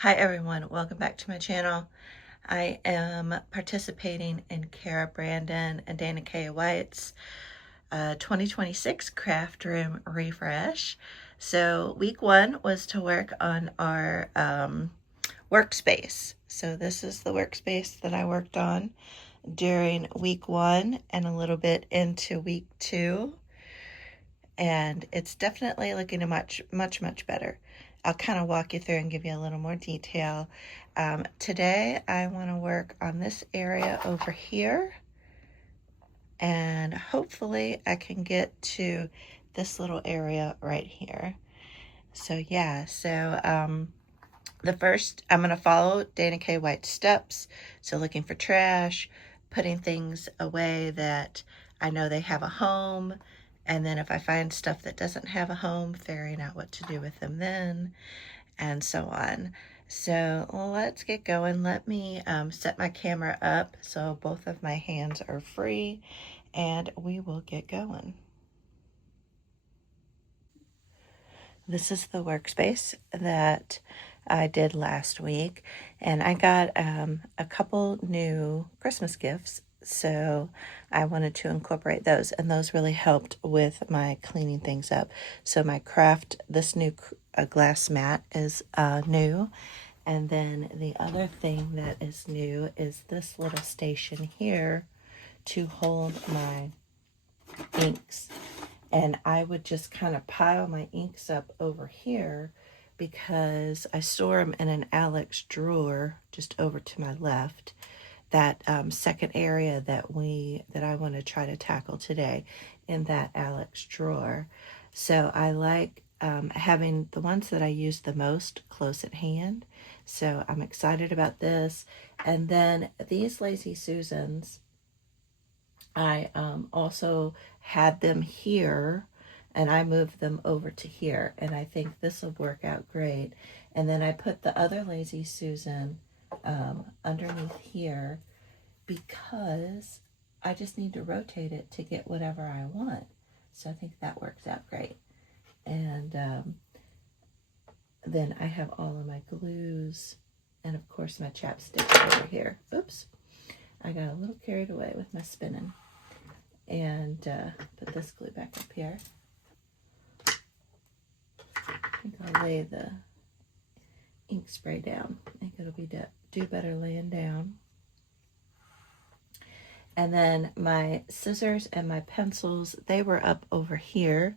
Hi everyone, welcome back to my channel. I am participating in Kara Brandon and Dana K. White's 2026 Craft Room Refresh. So week one was to work on our workspace. So this is the workspace that I worked on during week one and a little bit into week two. And it's definitely looking much better. I'll kind of walk you through and give you a little more detail. Today I want to work on this area over here, and hopefully I can get to this little area right here. So yeah, the first, I'm going to follow Dana K. White's steps. So looking for trash, putting things away that I know they have a home, and then if I find stuff that doesn't have a home, figuring out what to do with them then, and so on. So let's get going. Let me set my camera up so both of my hands are free, and we will get going. This is the workspace that I did last week, and I got a couple new Christmas gifts, so I wanted to incorporate those, and those really helped with my cleaning things up. So my this new glass mat is new, and then the other thing that is new is this little station here to hold my inks. And I would just kind of pile my inks up over here because I store them in an Alex drawer just over to my left. That second area that I want to try to tackle today in that Alex drawer. So I like having the ones that I use the most close at hand. So I'm excited about this. And then these Lazy Susans, I also had them here, and I moved them over to here, and I think this will work out great. And then I put the other Lazy Susan underneath here because I just need to rotate it to get whatever I want. So I think that works out great. And then I have all of my glues and of course my chapstick over here. Oops, I got a little carried away with my spinning. And put this glue back up here. I think I'll lay the ink spray down. I think it'll be do better laying down. And then my scissors and my pencils, they were up over here.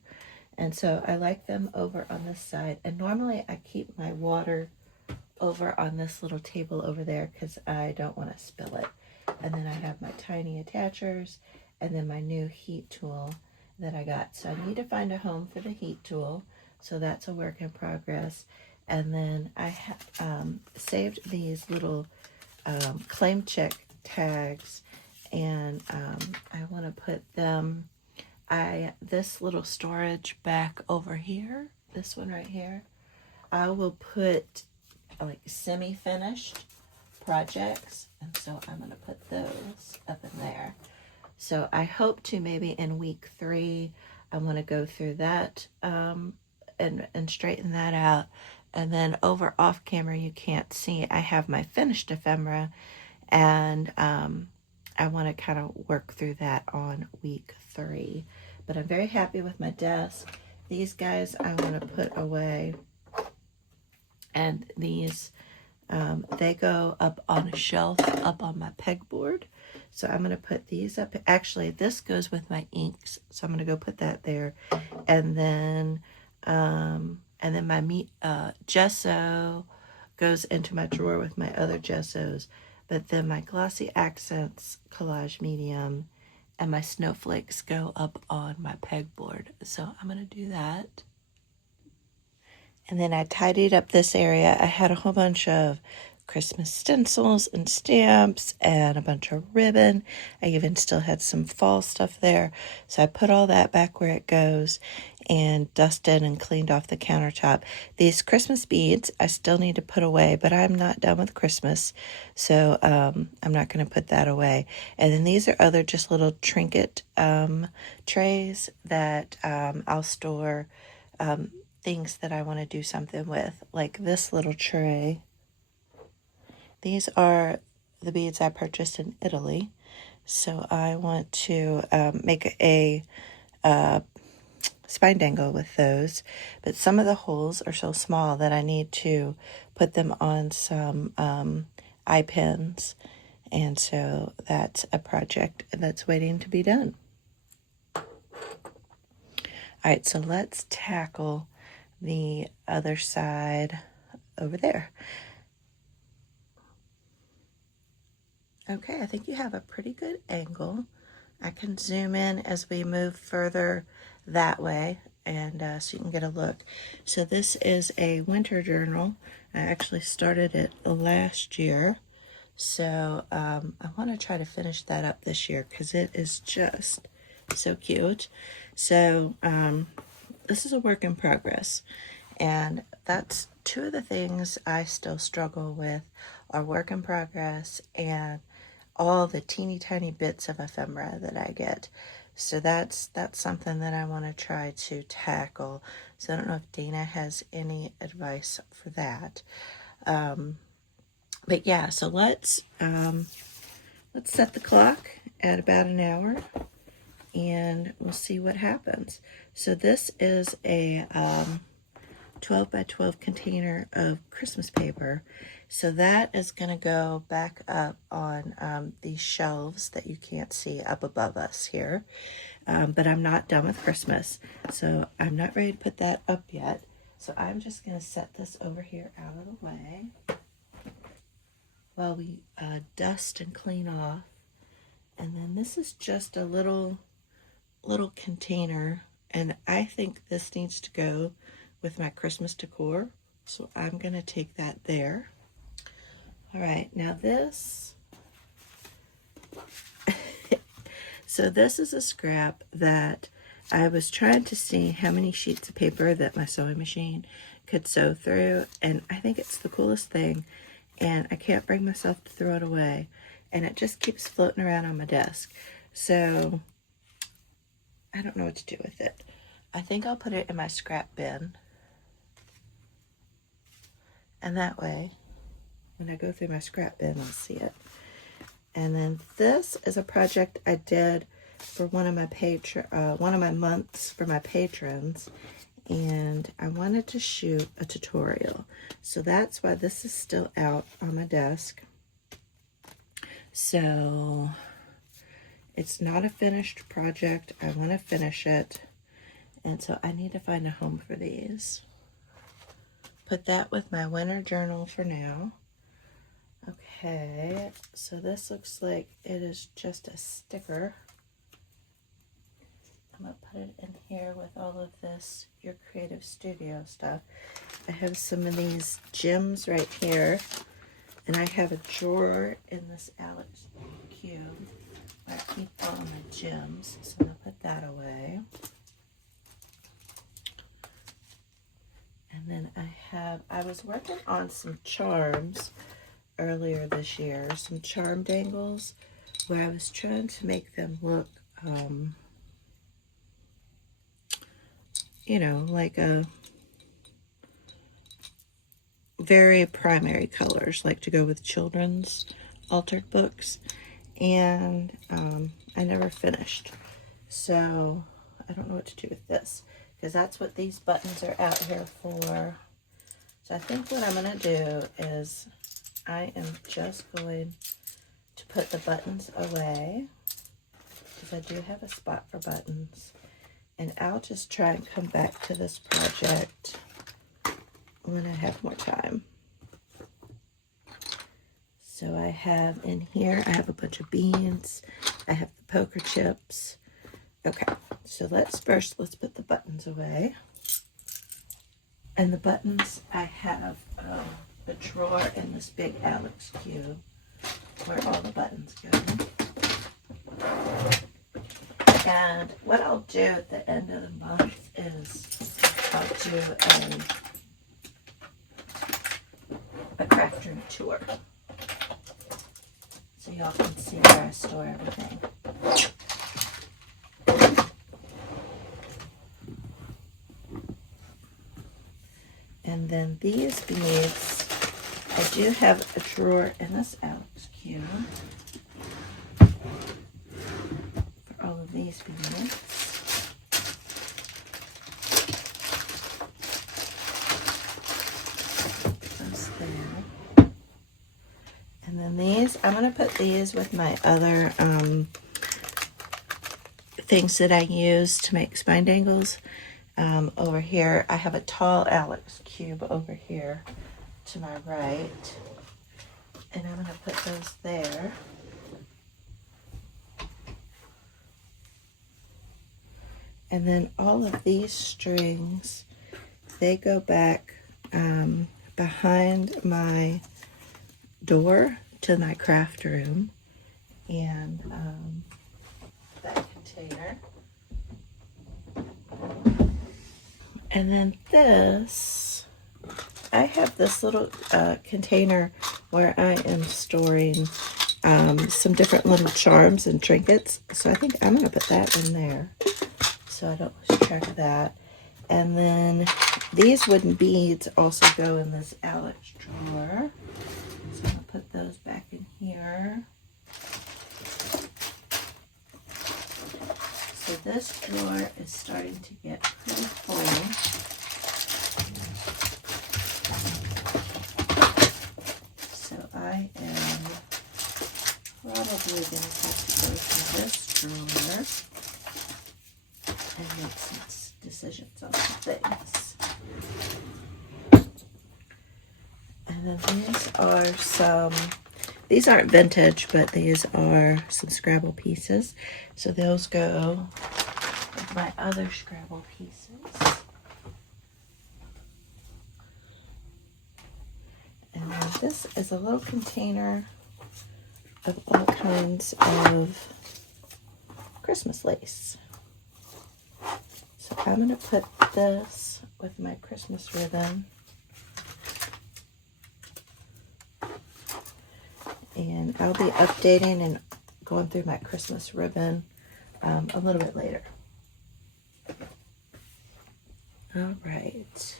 And so I like them over on this side. And normally I keep my water over on this little table over there because I don't want to spill it. And then I have my tiny attachers and then my new heat tool that I got. So I need to find a home for the heat tool. So that's a work in progress. And then I have saved these little claim check tags, and I want to put them, this little storage back over here, this one right here, I will put like semi-finished projects, and so I'm going to put those up in there. So I hope to maybe in week 3, I want to go through that and straighten that out. And then over off camera, you can't see, I have my finished ephemera, and I want to kind of work through that on week 3. But I'm very happy with my desk. These guys I want to put away, and these they go up on a shelf up on my pegboard. So I'm going to put these up. Actually, this goes with my inks, so I'm going to go put that there. And then my gesso goes into my drawer with my other gessos. But then my glossy accents collage medium and my snowflakes go up on my pegboard. So I'm going to do that. And then I tidied up this area. I had a whole bunch of Christmas stencils and stamps and a bunch of ribbon. I even still had some fall stuff there. So I put all that back where it goes and dusted and cleaned off the countertop. These Christmas beads I still need to put away, but I'm not done with Christmas. So I'm not going to put that away. And then these are other just little trinket trays that I'll store things that I want to do something with, like this little tray These are the beads I purchased in Italy. So I want to make a spine dangle with those. But some of the holes are so small that I need to put them on some eye pins. And so that's a project that's waiting to be done. All right, so let's tackle the other side over there. Okay, I think you have a pretty good angle. I can zoom in as we move further that way, and so you can get a look. So this is a winter journal. I actually started it last year. So I want to try to finish that up this year because it is just so cute. So this is a work in progress. And that's two of the things I still struggle with are work in progress and all the teeny tiny bits of ephemera that I get. So that's something that I want to try to tackle. So I don't know if Dana has any advice for that. But yeah, so let's set the clock at about an hour and we'll see what happens. So this is a 12 by 12 container of Christmas paper. So that is going to go back up on these shelves that you can't see up above us here. But I'm not done with Christmas, so I'm not ready to put that up yet. So I'm just going to set this over here out of the way while we dust and clean off. And then this is just a little container, and I think this needs to go with my Christmas decor. So I'm going to take that there. All right, now this, so this is a scrap that I was trying to see how many sheets of paper that my sewing machine could sew through, and I think it's the coolest thing, and I can't bring myself to throw it away, and it just keeps floating around on my desk. So I don't know what to do with it. I think I'll put it in my scrap bin, and that way when I go through my scrap bin, I'll see it. And then this is a project I did for one of my months for my patrons, and I wanted to shoot a tutorial. So that's why this is still out on my desk. So it's not a finished project. I want to finish it, and so I need to find a home for these. Put that with my winter journal for now. Okay, so this looks like it is just a sticker. I'm going to put it in here with all of this Your Creative Studio stuff. I have some of these gems right here, and I have a drawer in this Alex cube where I keep all of my gems, so I'm going to put that away. And then I was working on some charms earlier this year, some charm dangles, where I was trying to make them look, like a very primary colors, like to go with children's altered books. And I never finished. So I don't know what to do with this, because that's what these buttons are out here for. So I think what I'm going to do is I am just going to put the buttons away, because I do have a spot for buttons. And I'll just try and come back to this project when I have more time. So I have in here, I have a bunch of beans. I have the poker chips. Okay, so let's put the buttons away. And the buttons, I have a drawer in this big Alex cube where all the buttons go. And what I'll do at the end of the month is I'll do a Krafter tour, so y'all can see where I store everything. And then these beads, I do have a drawer in this Alex cube for all of these units. Those there. And then these, I'm going to put these with my other things that I use to make spine dangles. Over here, I have a tall Alex cube over here to my right, and I'm going to put those there. And then all of these strings, they go back behind my door to my craft room, and that container. And then this, I have this little container where I am storing some different little charms and trinkets. So I think I'm going to put that in there so I don't lose track of that. And then these wooden beads also go in this Alex drawer. So I'm going to put those back in here. So this drawer is starting to get pretty full. So I am probably going to have to go through this drawer and make some decisions on some things. And then these are some, these aren't vintage, but these are some Scrabble pieces. So those go with my other Scrabble pieces. And then this is a little container of all kinds of Christmas lace. So I'm going to put this with my Christmas ribbon. And I'll be updating and going through my Christmas ribbon a little bit later. All right.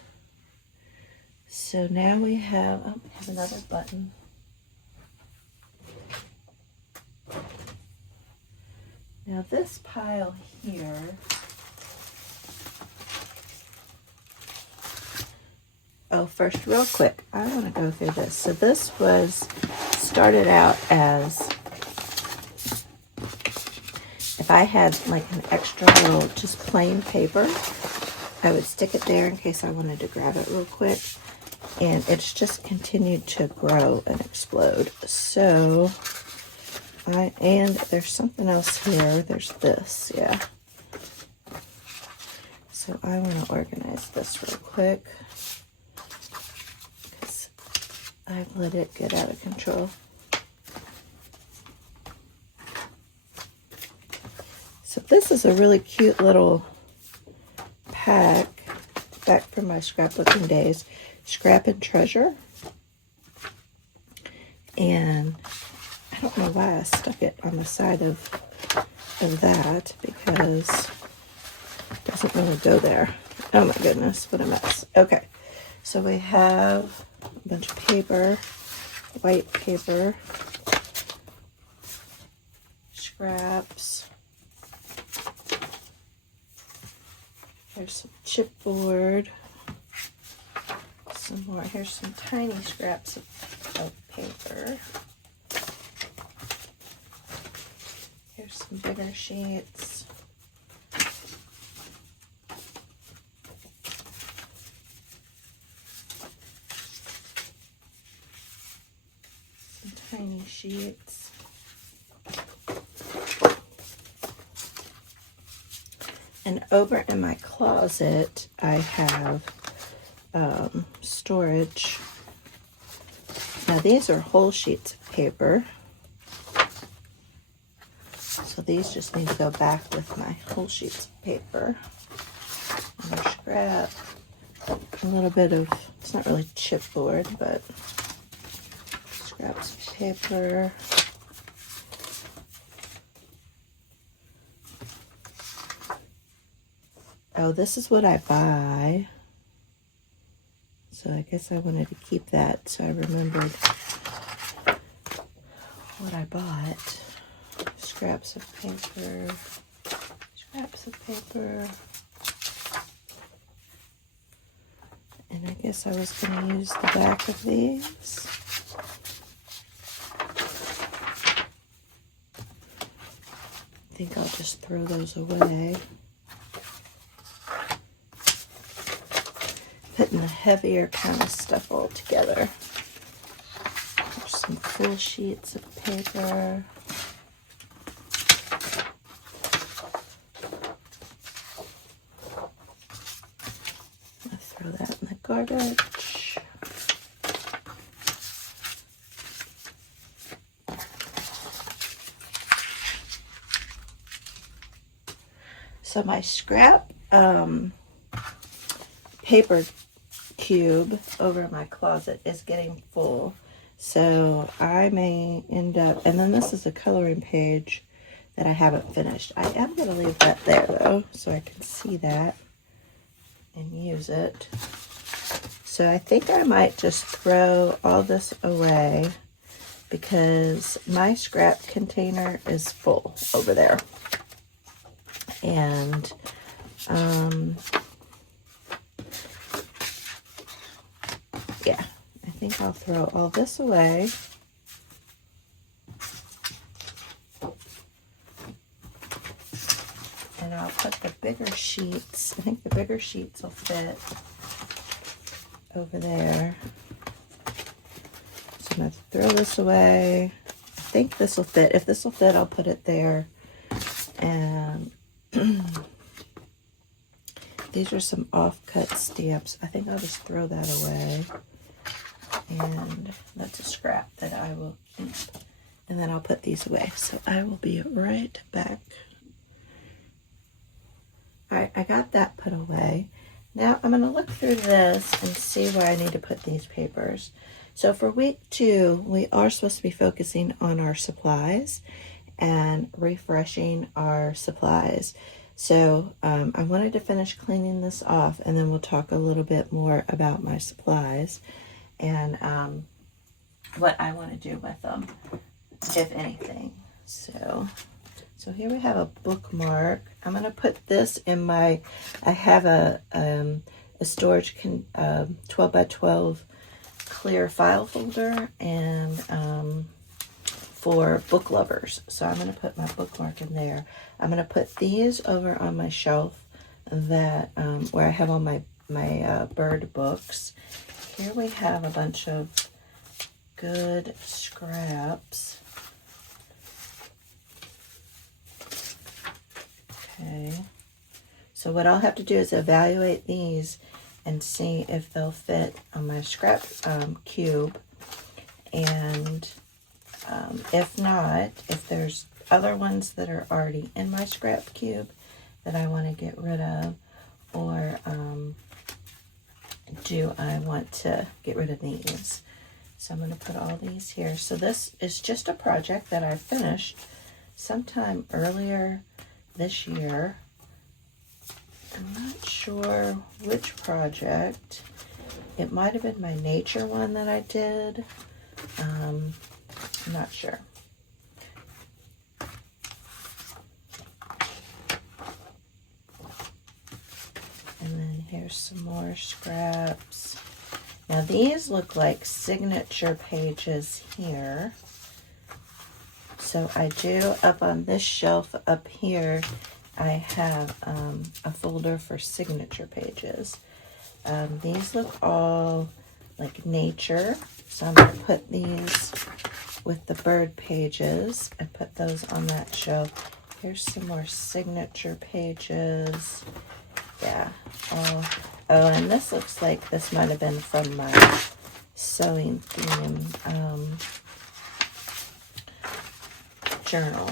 So now we have another button. Now this pile here, first real quick, I want to go through this. So this was started out as, if I had like an extra little just plain paper, I would stick it there in case I wanted to grab it real quick. And it's just continued to grow and explode. So, and there's something else here. There's this, yeah. So I want to organize this real quick, because I've let it get out of control. So this is a really cute little pack back from my scrapbooking days. Scrap and Treasure. And I don't know why I stuck it on the side of that, because it doesn't really go there. Oh my goodness, what a mess. Okay, so we have a bunch of paper, white paper, scraps. There's some chipboard. Some more. Here's some tiny scraps of paper. Here's some bigger sheets. Some tiny sheets. And over in my closet, I have storage. Now these are whole sheets of paper. So these just need to go back with my whole sheets of paper. And there's scrap. A little bit of, it's not really chipboard, but scraps of paper. Oh, this is what I buy. So I guess I wanted to keep that so I remembered what I bought. Scraps of paper, scraps of paper. And I guess I was going to use the back of these. I think I'll just throw those away. Putting the heavier kind of stuff all together. There's some full sheets of paper. I'll throw that in the garbage. So my scrap paper cube over in my closet is getting full. So I may end up, and then this is a coloring page that I haven't finished. I am going to leave that there though, so I can see that and use it. So I think I might just throw all this away because my scrap container is full over there. And yeah, I think I'll throw all this away. And I'll put the bigger sheets, I think the bigger sheets will fit over there. So I'm going to throw this away. I think this will fit. If this will fit, I'll put it there. And these are some off-cut stamps. I think I'll just throw that away. And that's a scrap that I will keep. And then I'll put these away. So I will be right back. Alright, I got that put away. Now I'm going to look through this and see where I need to put these papers. So for week 2, we are supposed to be focusing on our supplies and refreshing our supplies. So I wanted to finish cleaning this off, and then we'll talk a little bit more about my supplies and what I want to do with them, if anything. So here we have a bookmark. I'm going to put this in my, I have a storage 12 by 12 clear file folder and for book lovers. So I'm going to put my bookmark in there. I'm going to put these over on my shelf that where I have all my bird books. Here we have a bunch of good scraps. Okay. So what I'll have to do is evaluate these and see if they'll fit on my scrap cube. And if not, if there's other ones that are already in my scrap cube that I want to get rid of, or do I want to get rid of these? So I'm going to put all these here. So this is just a project that I finished sometime earlier this year. I'm not sure which project. It might have been my nature one that I did. I'm not sure. And then here's some more scraps. Now these look like signature pages here. So I do, up on this shelf up here, I have a folder for signature pages. These look all like nature. So I'm going to put these with the bird pages and put those on that shelf. Here's some more signature pages. Yeah. Oh, and this looks like this might have been from my sewing theme journal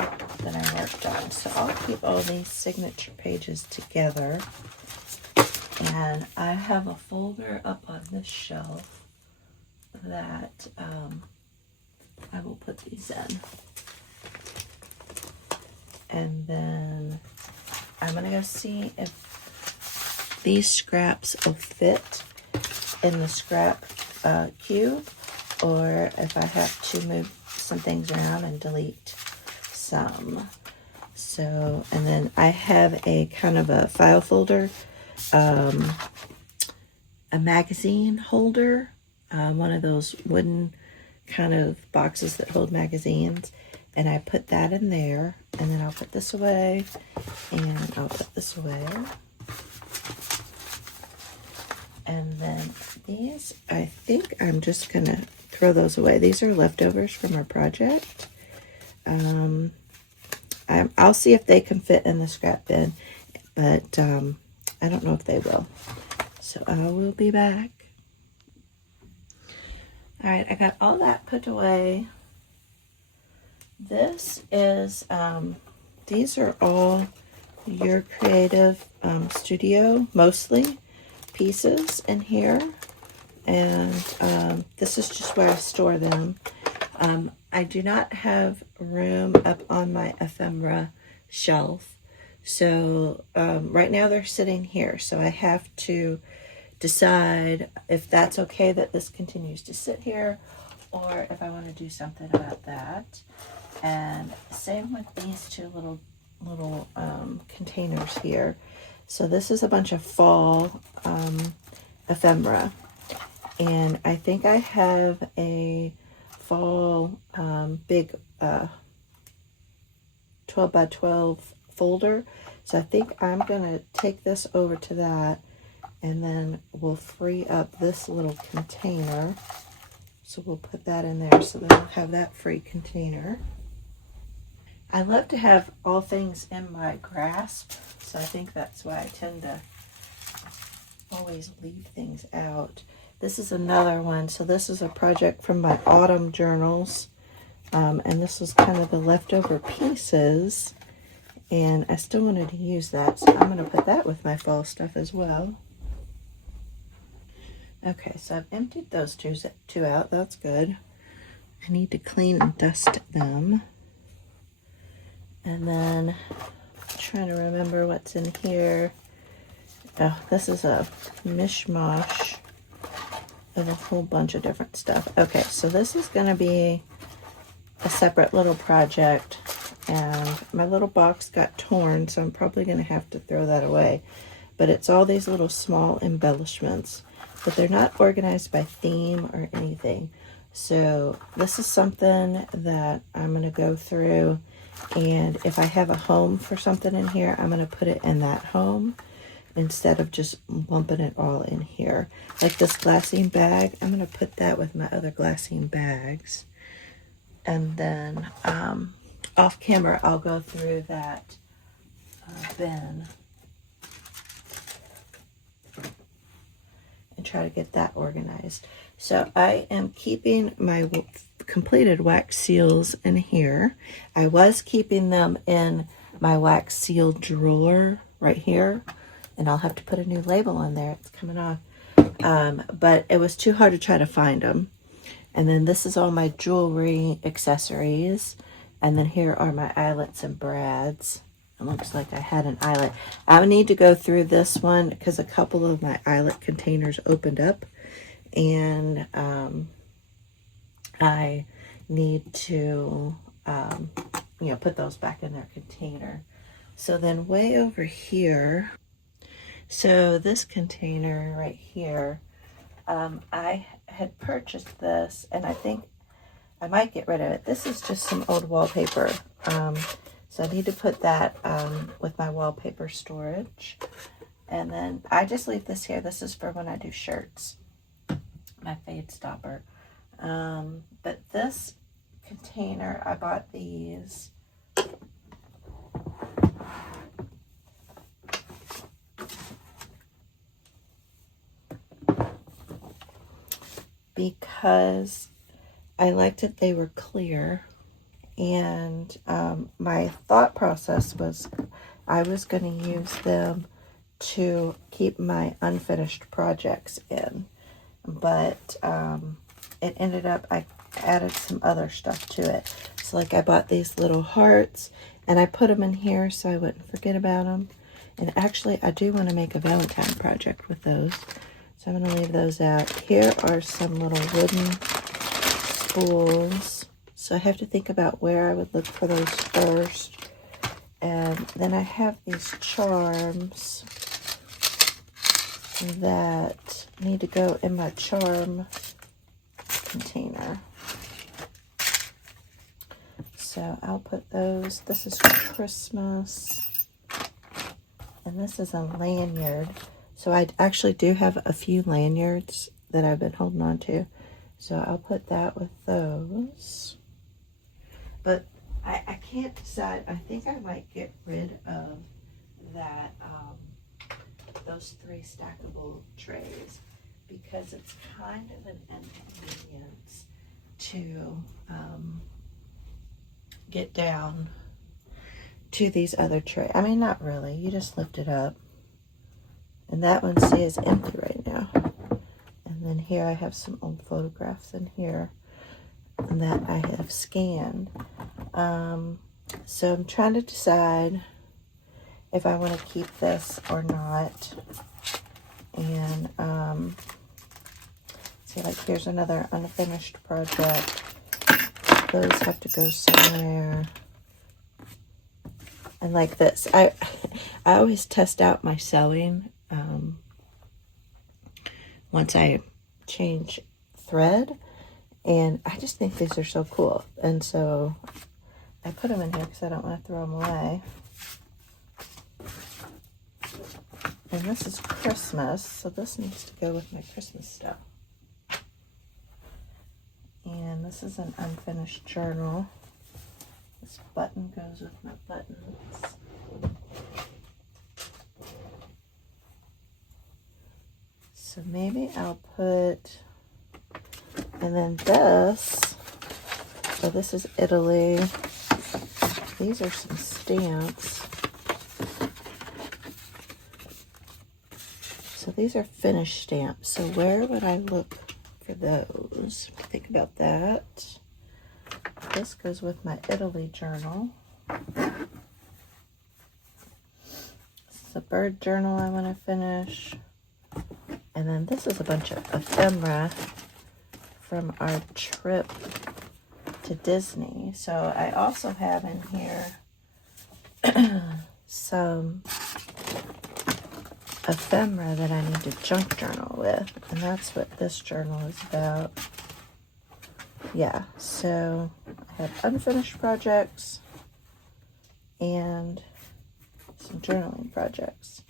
that I worked on. So I'll keep all these signature pages together. And I have a folder up on this shelf that I will put these in. And then I'm going to go see if these scraps will fit in the scrap cube, or if I have to move some things around and delete some. So, and then I have a kind of a file folder, a magazine holder, one of those wooden kind of boxes that hold magazines, and I put that in there, and then I'll put this away, and I'll put this away. And then these, I think I'm just gonna throw those away. These are leftovers from our project. I'll see if they can fit in the scrap bin, but I don't know if they will. So I will be back. All right, I got all that put away. This is, these are all your creative studio, mostly, pieces in here. And this is just where I store them. I do not have room up on my ephemera shelf. So right now they're sitting here. So I have to decide if that's okay that this continues to sit here, or if I want to do something about that. And same with these two little containers here. So this is a bunch of fall ephemera, and I think I have a fall big 12 by 12 folder. So I think I'm gonna take this over to that, and then we'll free up this little container. So we'll put that in there, so then we'll have that free container. I love to have all things in my grasp, so I think that's why I tend to always leave things out. This is another one. So this is a project from my autumn journals, and this was kind of the leftover pieces, and I still wanted to use that, so I'm going to put that with my fall stuff as well. Okay, so I've emptied those two out. That's good. I need to clean and dust them. And then I'm trying to remember what's in here. Oh, this is a mishmash of a whole bunch of different stuff. Okay, so this is going to be a separate little project, and my little box got torn, so I'm probably going to have to throw that away. But it's all these little small embellishments, but they're not organized by theme or anything. So this is something that I'm going to go through, and if I have a home for something in here, I'm going to put it in that home instead of just lumping it all in here. Like this glassine bag, I'm going to put that with my other glassine bags. And then off camera, I'll go through that bin and try to get that organized. So I am keeping my completed wax seals in here. I was keeping them in my wax seal drawer right here, and I'll have to put a new label on there. It's coming off. But it was too hard to try to find them. And then this is all my jewelry accessories. And then here are my eyelets and brads. It looks like I had an eyelet. I need to go through this one because a couple of my eyelet containers opened up. And I need to, put those back in their container. So then way over here, so this container right here, I had purchased this, and I think I might get rid of it. This is just some old wallpaper. So I need to put that with my wallpaper storage. And then I just leave this here. This is for when I do shirts, my fade stopper. But this container, I bought these because I liked that they were clear, and my thought process was I was going to use them to keep my unfinished projects in, but it ended up I added some other stuff to it. So like I bought these little hearts, and I put them in here so I wouldn't forget about them. And actually I do want to make a Valentine project with those, so So I'm going to leave those out. Here are some little wooden spools. So I have to think about where I would look for those first. And then I have these charms that need to go in my charm container. So I'll put those. This is Christmas. And this is a lanyard. So I actually do have a few lanyards that I've been holding on to. So I'll put that with those. But I can't decide. I think I might get rid of that, those 3 stackable trays, because it's kind of an inconvenience to get down to these other trays. I mean, not really. You just lift it up. And that one, see, is empty right now. And then here I have some old photographs in here and that I have scanned. So I'm trying to decide if I want to keep this or not. And see, like, here's another unfinished project. Those have to go somewhere. And like this, I always test out my sewing once I change thread, and I just think these are so cool, and so I put them in here because I don't want to throw them away. And this is Christmas, so this needs to go with my Christmas stuff. And this is an unfinished journal. This button goes with my buttons. So maybe I'll put, and then this, so this is Italy. These are some stamps. So these are finished stamps. So where would I look for those? Think about that. This goes with my Italy journal. This is a bird journal I want to finish. And then this is a bunch of ephemera from our trip to Disney. So I also have in here some ephemera that I need to junk journal with. And that's what this journal is about. Yeah, so I have unfinished projects and some journaling projects.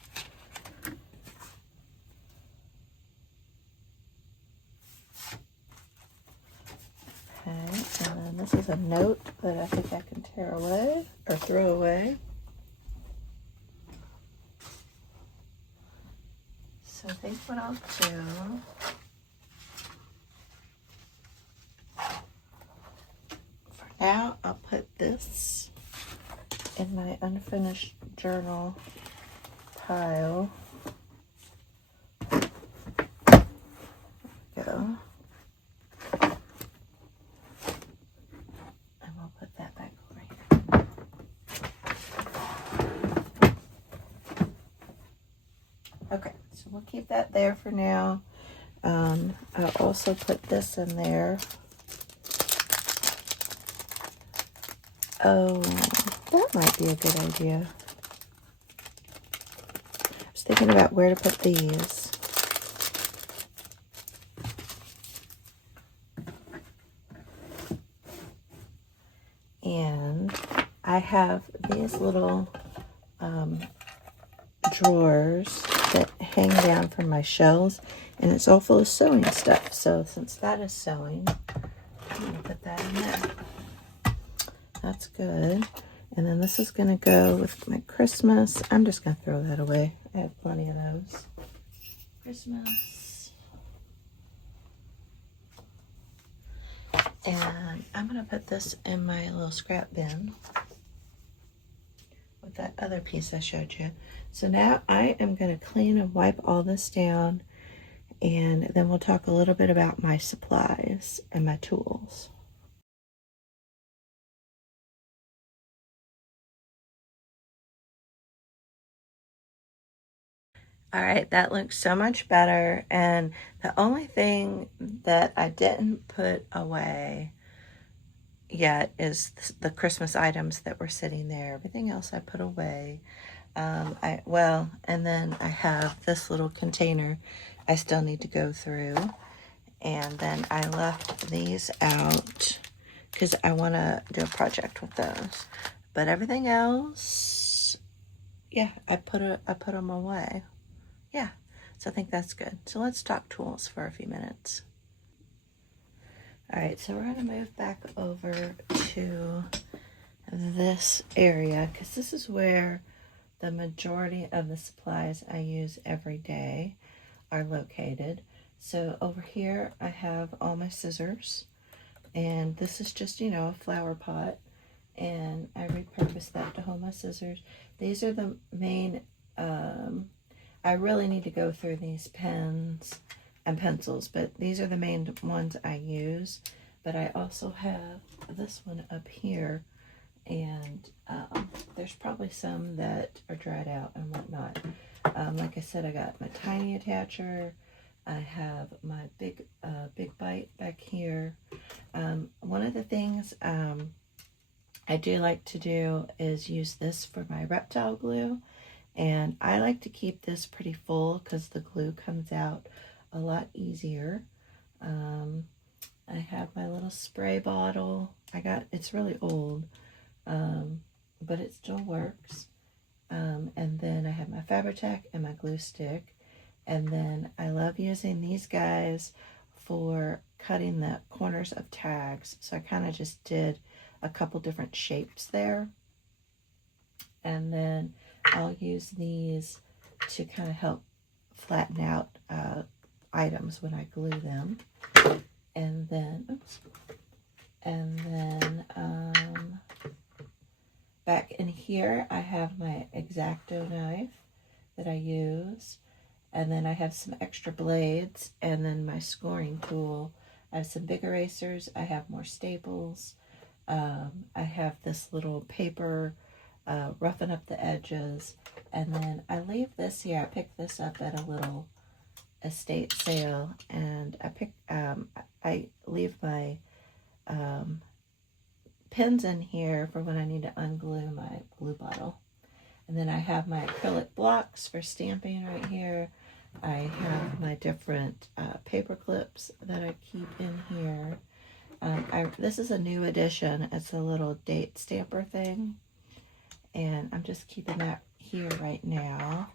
Okay, and then this is a note that I think I can tear away or throw away. So I think what I'll do, for now, I'll put this in my unfinished journal pile. There we go. And we'll put that back over here. Okay, so we'll keep that there for now. I'll also put this in there. Oh, that might be a good idea. I was thinking about where to put these. And I have these little drawers that hang down from my shelves, and it's all full of sewing stuff. So since that is sewing, I'm going to put that in there. That's good. And then this is going to go with my Christmas. I'm just going to throw that away. I have plenty of those. Christmas. And I'm going to put this in my little scrap bin with that other piece I showed you. So now I am going to clean and wipe all this down, and then we'll talk a little bit about my supplies and my tools. All right, that looks so much better. And the only thing that I didn't put away yet is the Christmas items that were sitting there. Everything else I put away. And then I have this little container I still need to go through. And then I left these out because I want to do a project with those. But everything else, yeah, I put them away. Yeah, so I think that's good. So let's talk tools for a few minutes. All right, so we're going to move back over to this area because this is where the majority of the supplies I use every day are located. So over here I have all my scissors, and this is just, a flower pot, and I repurposed that to hold my scissors. These are the main, I really need to go through these pens and pencils, but these are the main ones I use. But I also have this one up here, and there's probably some that are dried out and whatnot. Like I said, I got my tiny attacher. I have my big bite back here. One of the things I do like to do is use this for my reptile glue, and I like to keep this pretty full because the glue comes out a lot easier. I have my little spray bottle. It's really old, but it still works. And then I have my Fabri-Tac and my glue stick. And then I love using these guys for cutting the corners of tags. So I kind of just did a couple different shapes there. And then I'll use these to kind of help flatten out items when I glue them. And then, back in here, I have my X-Acto knife that I use. And then I have some extra blades, and then my scoring tool. I have some big erasers. I have more staples. I have this little paper, roughing up the edges. And then I leave this here. I picked this up at a little estate sale, and I leave my pins in here for when I need to unglue my glue bottle. And then I have my acrylic blocks for stamping right here. I have my different paper clips that I keep in here. This is a new addition. It's a little date stamper thing, and I'm just keeping that here right now.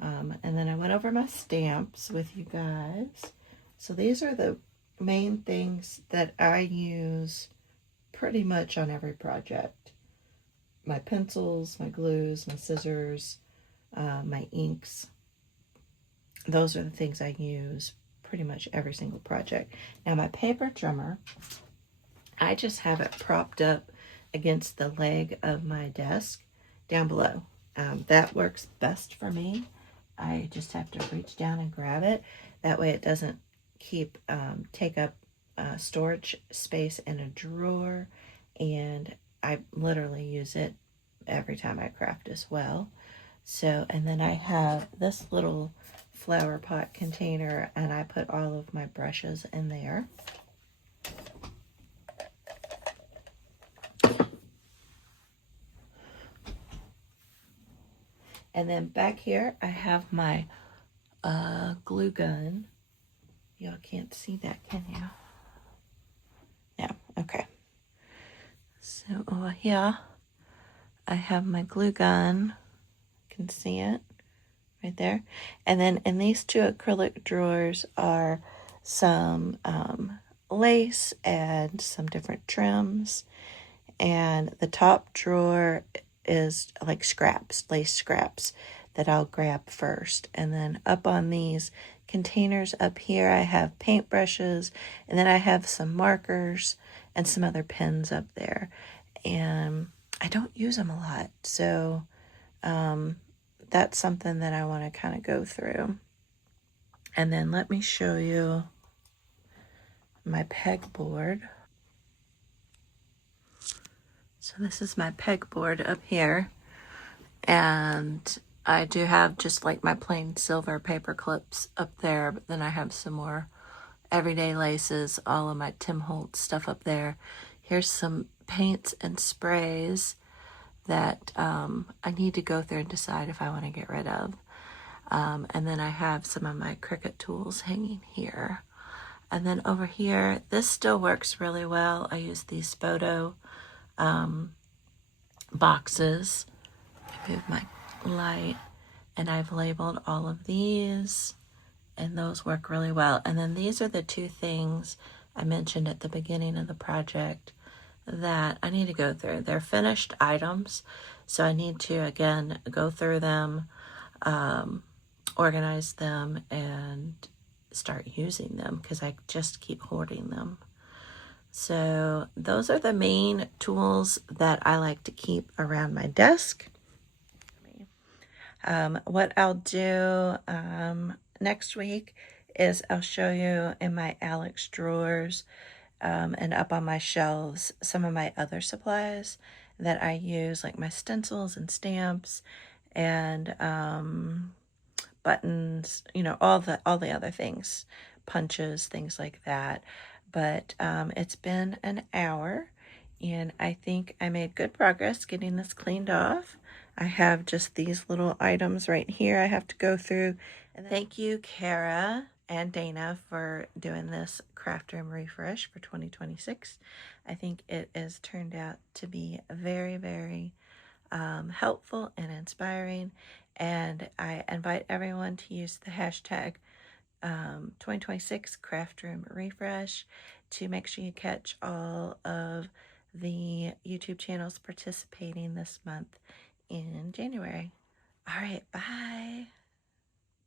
And then I went over my stamps with you guys. So these are the main things that I use pretty much on every project. My pencils, my glues, my scissors, my inks. Those are the things I use pretty much every single project. Now my paper trimmer, I just have it propped up against the leg of my desk down below. That works best for me. I just have to reach down and grab it. That way it doesn't take up storage space in a drawer, and I literally use it every time I craft as well. So, and then I have this little flower pot container, and I put all of my brushes in there. And then back here I have my glue gun. Y'all can't see that, can you? No, okay. So over here I have my glue gun. You can see it right there. And then in these two acrylic drawers are some lace and some different trims. And the top drawer is like scraps, lace scraps that I'll grab first. And then up on these containers up here, I have paintbrushes, and then I have some markers and some other pens up there. And I don't use them a lot, so that's something that I want to kind of go through. And then let me show you my pegboard. So this is my pegboard up here, and I do have just like my plain silver paper clips up there, but then I have some more everyday laces, all of my Tim Holtz stuff up there. Here's some paints and sprays that I need to go through and decide if I want to get rid of. And then I have some of my Cricut tools hanging here. And then over here, this still works really well. I use these photo boxes. I move my light, and I've labeled all of these, and those work really well. And then these are the two things I mentioned at the beginning of the project that I need to go through. They're finished items, so I need to, again, go through them, organize them, and start using them because I just keep hoarding them. So those are the main tools that I like to keep around my desk. What I'll do next week is I'll show you in my Alex drawers and up on my shelves some of my other supplies that I use, like my stencils and stamps and buttons, all the other things, punches, things like that. But it's been an hour, and I think I made good progress getting this cleaned off. I have just these little items right here I have to go through. And thank you, Kara and Dana, for doing this Krafter refresh for 2026. I think it has turned out to be very, very helpful and inspiring. And I invite everyone to use the hashtag 2026 Craft Room Refresh to make sure you catch all of the YouTube channels participating this month in January. All right, bye.